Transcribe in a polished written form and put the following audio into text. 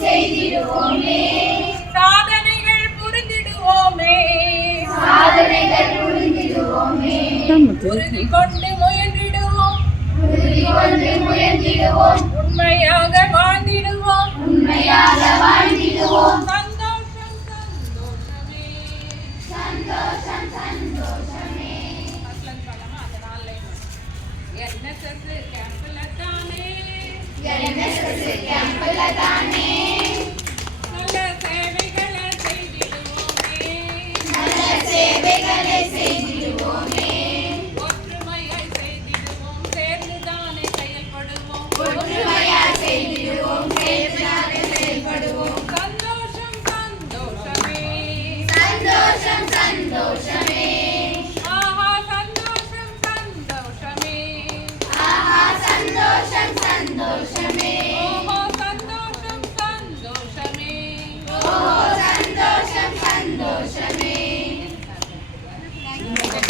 செய்திடுவோமே. சாதனைகள் புரிந்திடுவோமே. உறுதி கொண்டு முயன்றிடுவோம். உண்மையாக வாழ்ந்திடுவோம். சந்தோஷம் சந்தோஷமே. NSS கேம்ப்ல தானே நல்ல சேவைகளை செய்திடுவோமே. ஒற்றுமையாய் செய்திடுவோம். சேர்ந்துதானே செயல்படுவோம். சந்தோஷம் சந்தோஷமே.